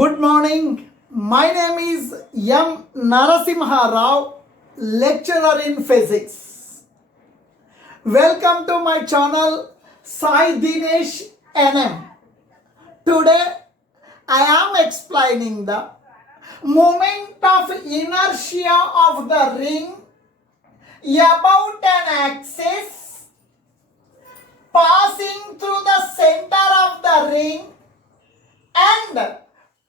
Good morning. My name is Narasimha Rao, lecturer in physics. Welcome to my channel Sai Dinesh NM. Today I am explaining the moment of inertia of the ring about an axis passing through the center of the ring and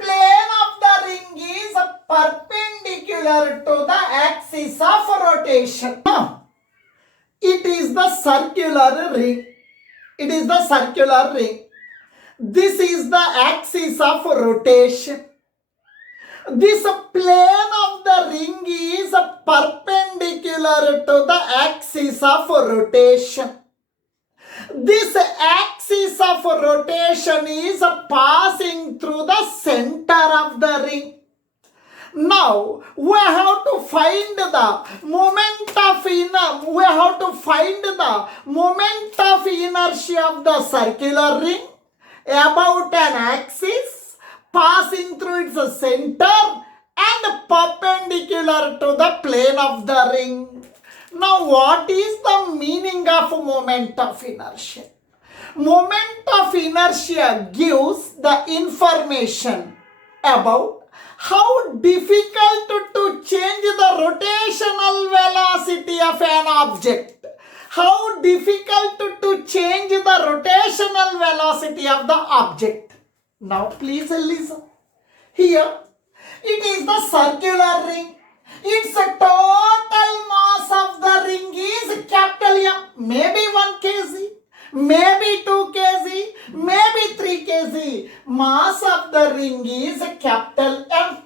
plane of the ring is perpendicular to the axis of rotation. Now, it is the circular ring. It is the circular ring. This is the axis of rotation. This plane of the ring is perpendicular to the axis of rotation. This axis of rotation is passing through the center of the ring. Now we have to find the moment of inertia of the circular ring about an axis passing through its center and perpendicular to the plane of the ring. Now, what is the meaning of moment of inertia? Moment of inertia gives the information about how difficult to change the rotational velocity of an object. How difficult to change the rotational velocity of the object. Now, please listen. Here, it is the circular ring. Its total mass of the ring is capital M. Maybe 1 kg, maybe 2 kg, maybe 3 kg. Mass of the ring is capital M.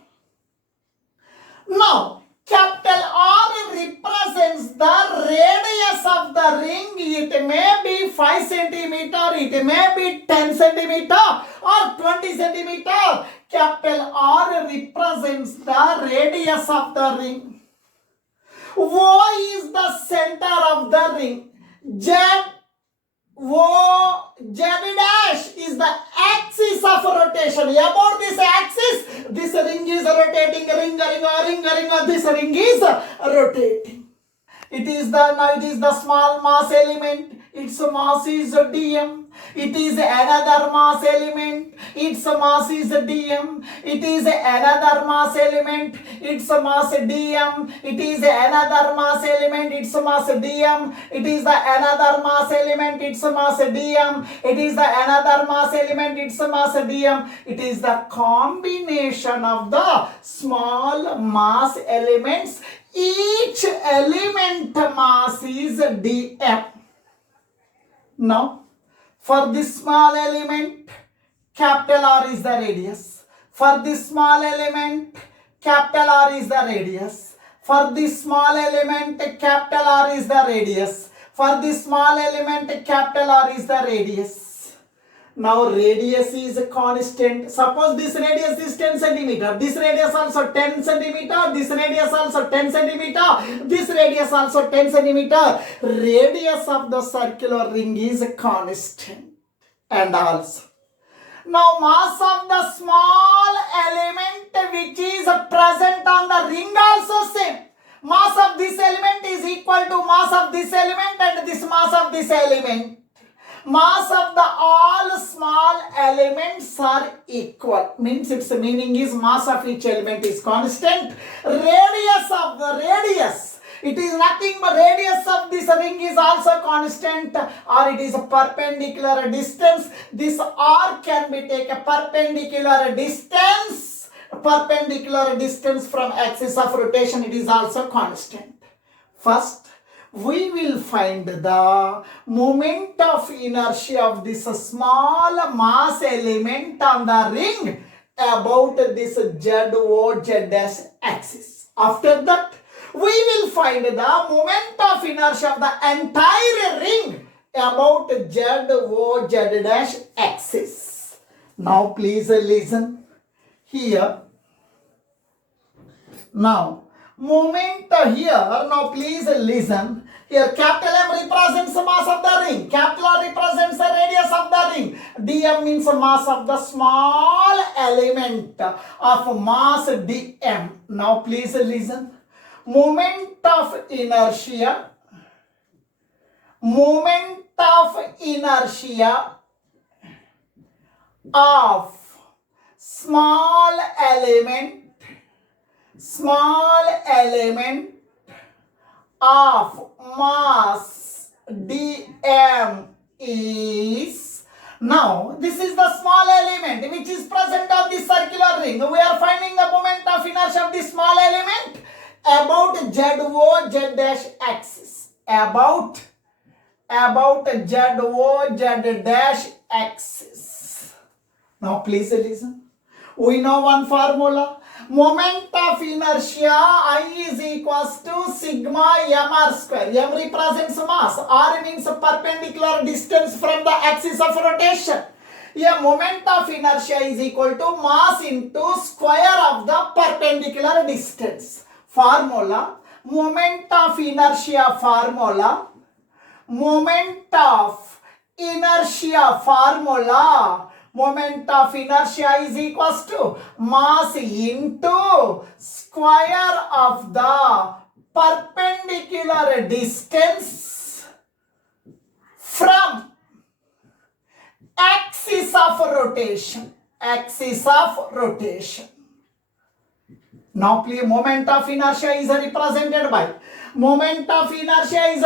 Now, capital R represents the radius of the ring. It may be 5 centimeter, it may be 10 centimeter or 20 centimeter. Capital R represents the radius of the ring. O is the center of the ring. Z dash is the axis of rotation. About this axis, this ring is rotating. This ring is rotating. It is the small mass element. Its mass is dm. It is another mass element. Its mass is dm. It is another mass element. Its mass dm. It is another mass element. Its mass dm. It is the another mass element. Its mass dm. It is the another mass element. Its mass dm. It is the combination of the small mass elements. Each element mass is dm. Now, for this small element, capital R is the radius. For this small element, capital R is the radius. For this small element, capital R is the radius. For this small element, capital R is the radius. Now, radius is a constant. Suppose this radius is 10 centimeter. This radius also 10 centimeter. This radius also 10 centimeter. This radius also 10 centimeter. Radius of the circular ring is a constant. And also, now mass of the small element which is present on the ring also same. Mass of this element is equal to mass of this element and this mass of this element. Mass of the all small elements are equal. Means its meaning is mass of each element is constant. Radius of the radius. It is nothing but radius of this ring is also constant, or it is a perpendicular distance. This R can be taken perpendicular distance. Perpendicular distance from axis of rotation, it is also constant. First, we will find the moment of inertia of this small mass element on the ring about this Z axis. After that, we will find the moment of inertia of the entire ring about Z axis. Now, please listen. Here, now, Moment here, now please listen. Here capital M represents the mass of the ring. Capital R represents the radius of the ring. dm means the mass of the small element of mass dm. Now please listen. Moment of inertia. Moment of inertia of small element of mass dm is, now this is the small element which is present on the circular ring. We are finding the moment of inertia of this small element about ZO Z dash axis, about ZO Z dash axis. Now please listen. We know one formula. Moment of inertia I is equals to sigma mr square. M represents mass. R means perpendicular distance from the axis of rotation. A moment of inertia is equal to mass into square of the perpendicular distance. Formula. Moment of inertia formula. Moment of inertia formula. Moment of inertia is equals to mass into square of the perpendicular distance from axis of rotation. Axis of rotation. Now please, moment of inertia is represented by moment of inertia is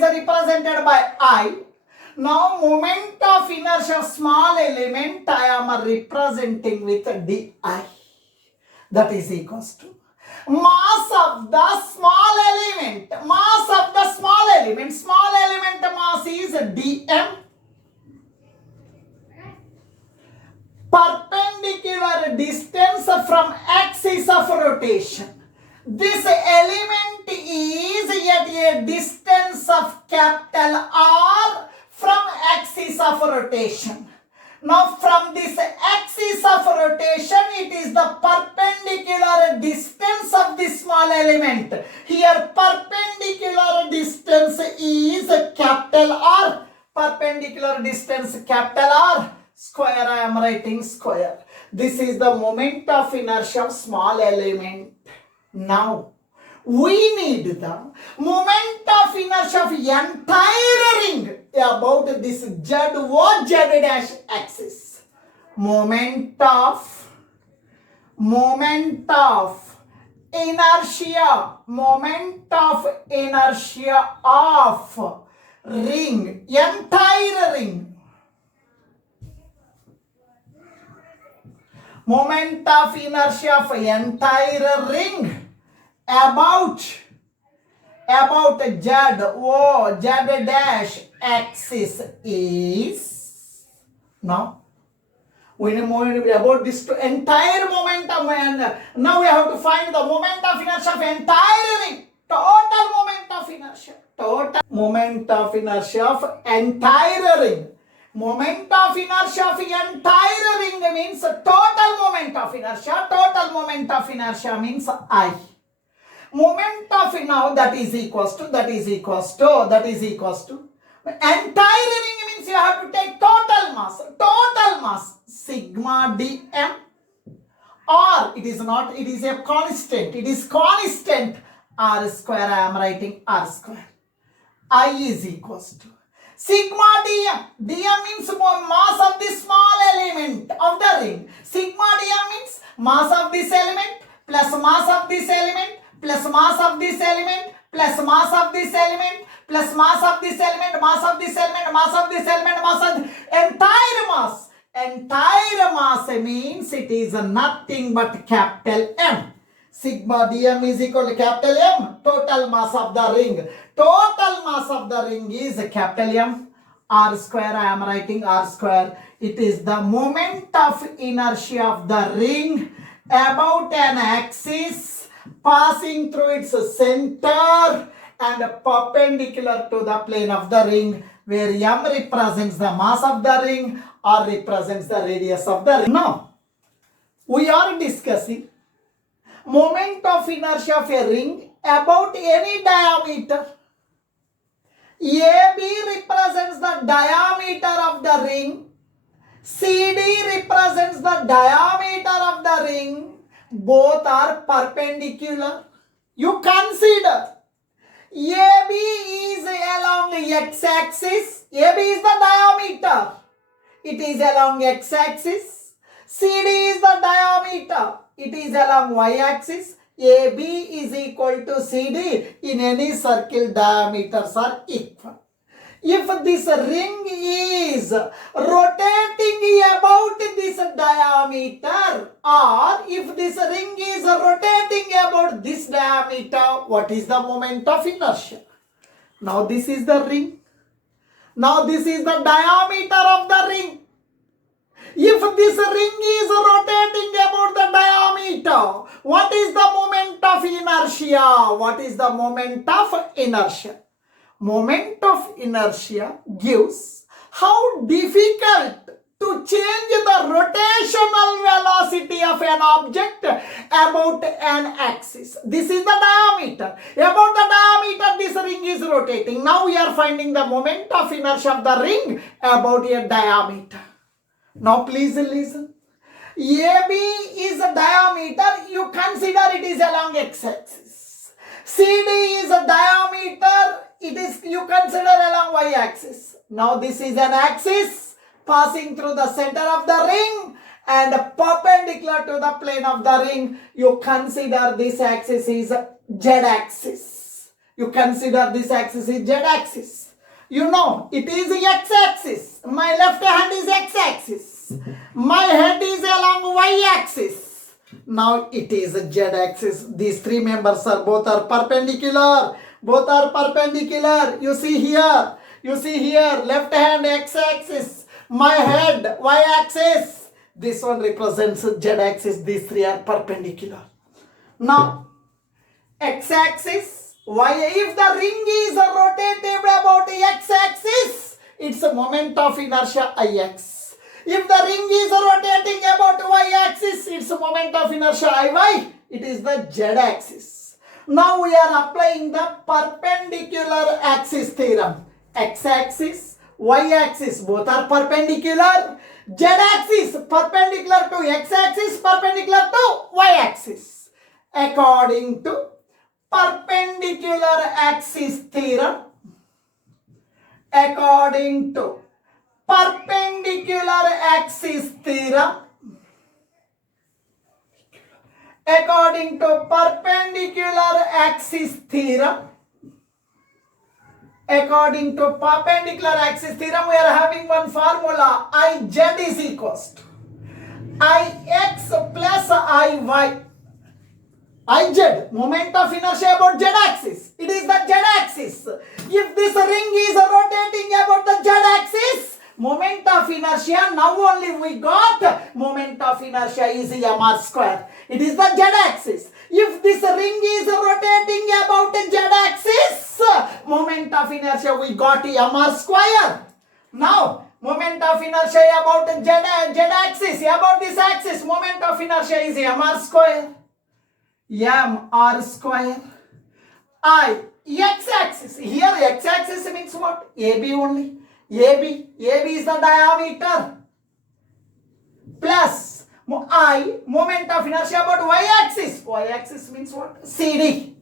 represented by I. Now moment of inertia of small element I am representing with di. That is equals to mass of the small element. Mass of the small element. Small element mass is dm. Perpendicular distance from axis of rotation. This element is at a distance of capital R from axis of rotation. Now from this axis of rotation, it is the perpendicular distance of this small element. Here perpendicular distance is capital R. Perpendicular distance capital R. Square, I am writing square. This is the moment of inertia of small element. Now we need the moment of inertia of entire ring about this ZO Z dash axis. Moment of inertia of ring, entire ring. Moment of inertia of entire ring about ZO Z dash axis is, now we know about this to entire momentum, and now we have to find the moment of inertia of entire ring. Total moment of inertia. Total moment of inertia of entire ring. Moment of inertia of entire ring means total moment of inertia. Total moment of inertia means I. Moment of, now that is equals to entire ring means you have to take total mass sigma dm, or it is not, it is a constant, r square. I am writing r square. I is equals to sigma dm. Dm means mass of the small element of the ring. Sigma dm means mass of this element plus mass of this element plus mass of this element plus mass of this element plus mass of this element, mass of this element, mass of this element, mass of entire mass. Entire mass means it is nothing but capital M. Sigma dm is equal to capital M. Total mass of the ring. Total mass of the ring is capital M. R square, I am writing R square. It is the moment of inertia of the ring about an axis passing through its center and perpendicular to the plane of the ring, where M represents the mass of the ring, R represents the radius of the ring. Now, we are discussing Moment of inertia of a ring about any diameter. AB represents the diameter of the ring. CD represents the diameter of the ring. Both are perpendicular. You consider AB is along x-axis. AB is the diameter. It is along x-axis. CD is the diameter. It is along y-axis. AB is equal to CD in any circle diameters are equal. If this ring is rotating about this diameter, or if this ring is rotating about this diameter, what is the moment of inertia? Now this is the ring. Now this is the diameter of the ring. If this ring is rotating about the diameter, what is the moment of inertia? What is the moment of inertia? Moment of inertia gives how difficult to change the rotational velocity of an object about an axis. This is the diameter. About the diameter, this ring is rotating. Now we are finding the moment of inertia of the ring about a diameter. Now please listen. AB is a diameter. You consider it is along x-axis. CD is a diameter. It is you consider along y-axis. Now this is an axis passing through the center of the ring and perpendicular to the plane of the ring. You consider this axis is z-axis. You consider this axis is z-axis. You know, it is x-axis. My left hand is x-axis. My head is along y-axis. Now it is z-axis. These three members are both are perpendicular. Both are perpendicular. You see here. You see here. Left hand x-axis. My head y-axis. This one represents z-axis. These three are perpendicular. Now, x-axis. Why? If the ring is rotated about x-axis, it's a moment of inertia Ix. If the ring is rotating about y-axis, it's a moment of inertia Iy. It is the z-axis. Now we are applying the perpendicular axis theorem. X-axis, y-axis, both are perpendicular. Z-axis, perpendicular to x-axis, perpendicular to y-axis. According to perpendicular axis theorem, according to perpendicular axis theorem, according to perpendicular axis theorem, according to perpendicular axis theorem, we are having one formula. Iz is equals to Ix plus Iy. Iz, moment of inertia about z-axis. It is the z-axis. If this ring is rotating about the z-axis, moment of inertia, now only we got moment of inertia is mr square. It is the z-axis. If this ring is rotating about z-axis, moment of inertia we got mr square. Now, moment of inertia about z-axis, about this axis, moment of inertia is mr square. mr square. X-axis. Here x-axis means what? AB only. AB is the diameter. Plus moment of inertia about y-axis. Y-axis means what? CD.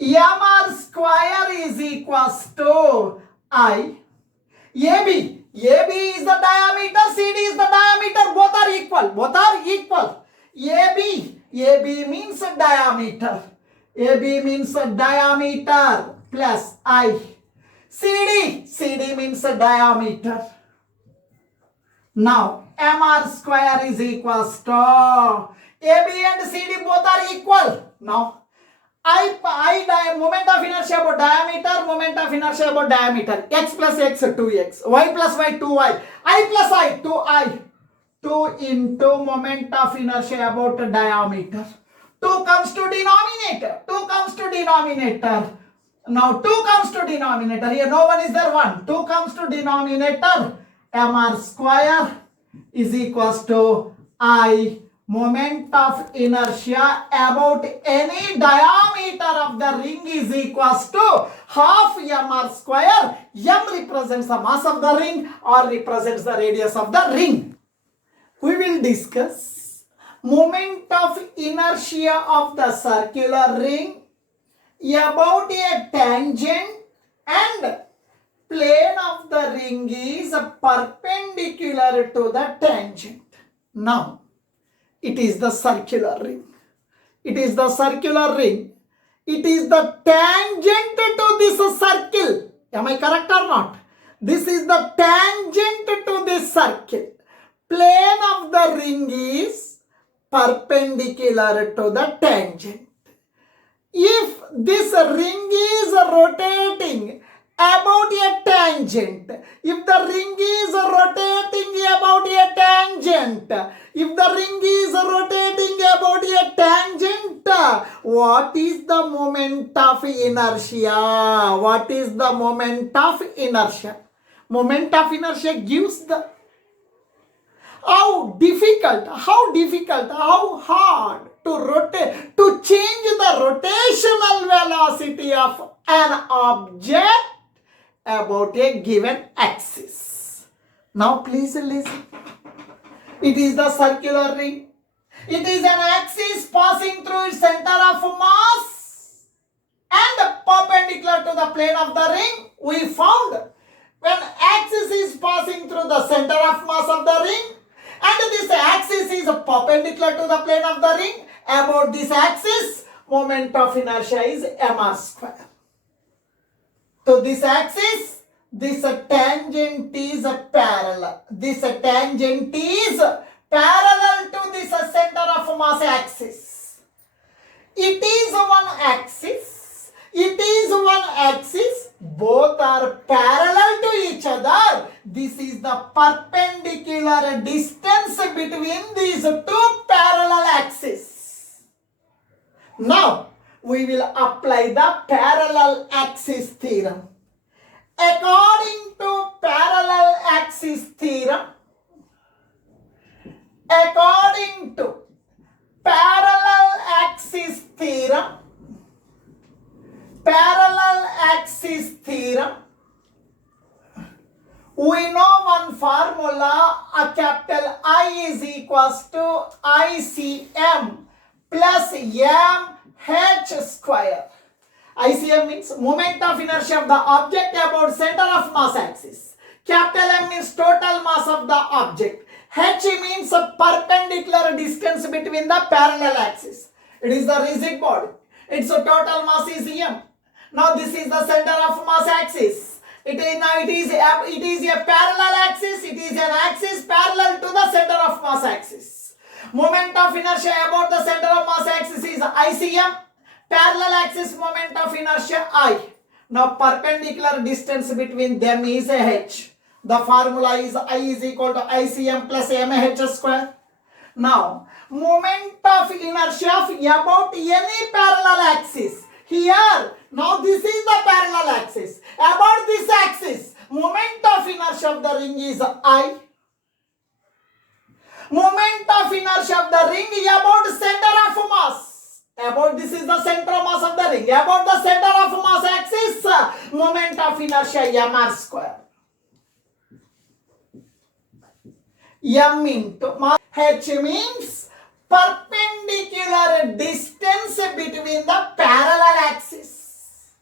mr square is equals to AB. AB is the diameter. CD is the diameter. Both are equal. Both are equal. AB means diameter. AB means diameter plus I. CD means diameter. Now, mr square is equals to AB and CD both are equal. Now, moment of inertia about diameter, moment of inertia about diameter. X plus X, 2x. Y plus Y, 2y. I plus I, 2i. 2 into moment of inertia about diameter. 2 comes to denominator. 2 comes to denominator. Now 2 comes to denominator. Here no one is there. 1. 2 comes to denominator. mr square is equals to I Moment of inertia about any diameter of the ring is equals to half mr square. M represents the mass of the ring, or represents the radius of the ring. We will discuss moment of inertia of the circular ring about a tangent, and plane of the ring is perpendicular to the tangent. Now, it is the circular ring. It is the circular ring. It is the tangent to this circle. Am I correct or not? This is the tangent to this circle. Plane of the ring is perpendicular to the tangent. If this ring is rotating about a tangent, if the ring is rotating about a tangent, if the ring is rotating about a tangent, what is the moment of inertia? What is the moment of inertia? Moment of inertia gives the how difficult, how hard to rotate, to change the rotational velocity of an object about a given axis. Now please listen. It is the circular ring. It is an axis passing through its center of mass and perpendicular to the plane of the ring. We found when axis is passing through the center of mass of the ring, and this axis is perpendicular to the plane of the ring, about this axis, moment of inertia is mr square. To this axis, this tangent is parallel. This tangent is parallel to this center of mass axis. It is one axis. It is one axis. Both are parallel to each other. This is the perpendicular distance between these two parallel axes. Now, we will apply the parallel axis theorem. According to parallel axis theorem, according to parallel axis theorem, we know one formula, a capital I is equals to ICM plus mh square. ICM means moment of inertia of the object about center of mass axis. Capital M means total mass of the object. H means a perpendicular distance between the parallel axis. It is the rigid body. Its total mass is m. Now this is the center of mass axis. It is a parallel axis. It is an axis parallel to the center of mass axis. Moment of inertia about the center of mass axis is ICM. Parallel axis moment of inertia I. Now perpendicular distance between them is h. The formula is I is equal to ICM plus mh square. Now moment of inertia of about any parallel axis. Here, now this is the parallel axis. About this axis, moment of inertia of the ring is I. Moment of inertia of the ring is about center of mass. About this is the center of mass of the ring. About the center of mass axis, moment of inertia mr square. M into mass. H means perpendicular distance between the parallel axis.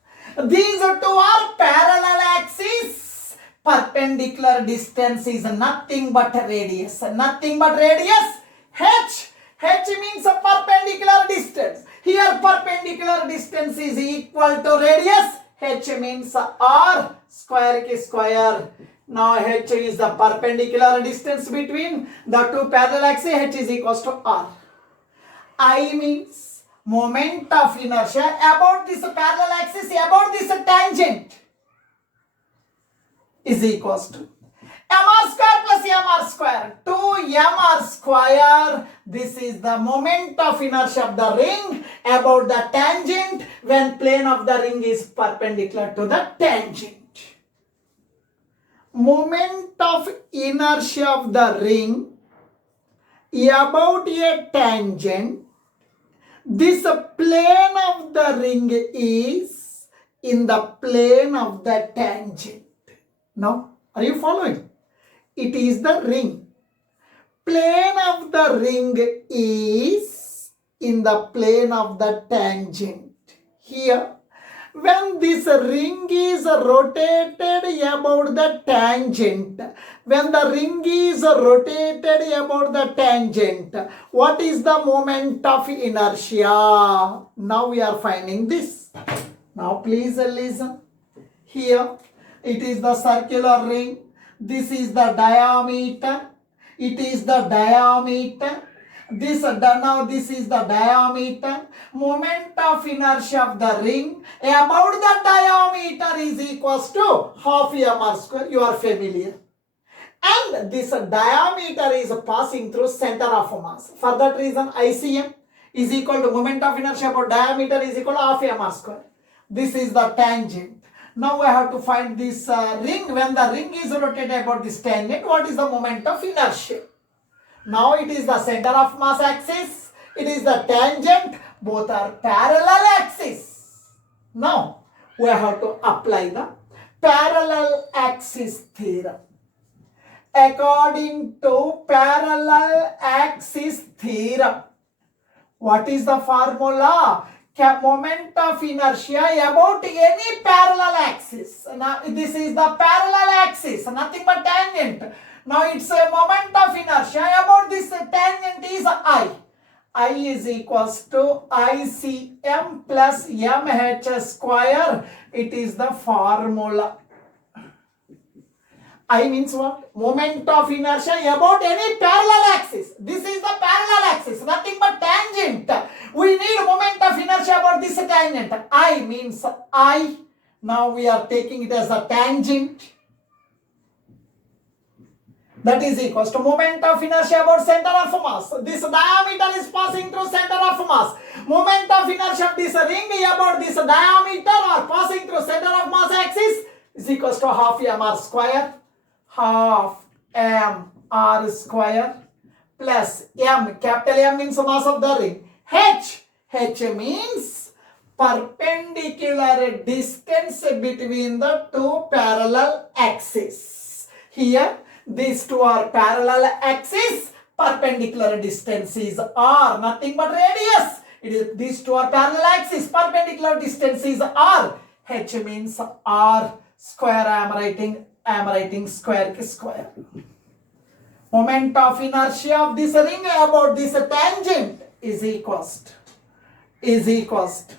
These two are parallel axis. Perpendicular distance is nothing but radius. Nothing but radius. H. H means a perpendicular distance. Here perpendicular distance is equal to radius. H means r square k square. Now h is the perpendicular distance between the two parallel axes. H is equals to r. I means moment of inertia about this parallel axis, about this tangent is equals to mr square plus mr square. 2mr square. This is the moment of inertia of the ring about the tangent when plane of the ring is perpendicular to the tangent. Moment of inertia of the ring about a tangent, this plane of the ring is in the plane of the tangent. Now, are you following? It is the ring. Plane of the ring is in the plane of the tangent. Here, when this ring is rotated about the tangent, when the ring is rotated about the tangent, what is the moment of inertia? Now we are finding this. Now please listen. Here, it is the circular ring. This is the diameter. It is the diameter. This is the diameter. Moment of inertia of the ring about the diameter is equals to half m square. You are familiar. And this diameter is passing through center of mass. For that reason, ICM is equal to moment of inertia about diameter is equal to half m square. This is the tangent. Now I have to find this ring. When the ring is rotated about this tangent, what is the moment of inertia? Now it is the center of mass axis. It is the tangent. Both are parallel axis. Now we have to apply the parallel axis theorem. According to parallel axis theorem, what is the formula? Moment of inertia about any parallel axis. Now this is the parallel axis, nothing but tangent. Now it's a moment of inertia about this tangent is I. I is equals to ICM plus MH square. It is the formula. I means what? Moment of inertia about any parallel axis. This is the parallel axis, nothing but tangent. We need moment of inertia about this tangent. I means I. Now we are taking it as a tangent. That is equals to moment of inertia about center of mass. This diameter is passing through center of mass. Moment of inertia of this ring about this diameter or passing through center of mass axis is equals to half m square. Half m square plus m. Capital M means mass of the ring. H means perpendicular distance between the two parallel axes. Here, these two are parallel axis. Perpendicular distance is r, nothing but radius. These two are parallel axis. Perpendicular distance is r. H means r square. I am writing square. Moment of inertia of this ring about this tangent is equals to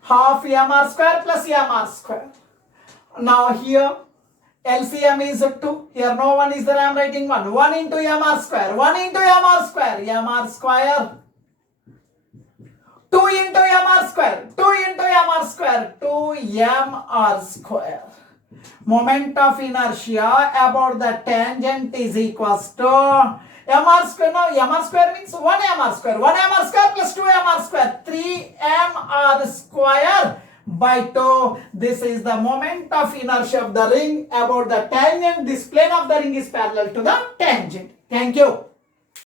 half m square plus m square. Now here LCM is 2. Here no one is there. I am writing 1. 1 into m square. 1 into m square. m square. 2 into m square. 2 into m square. 2m square. Moment of inertia about the tangent is equals to m square. Now m square means 1 m square. 1 m square plus 2 m square. 3m square by 2. This is the moment of inertia of the ring about the tangent. This plane of the ring is parallel to the tangent. Thank you.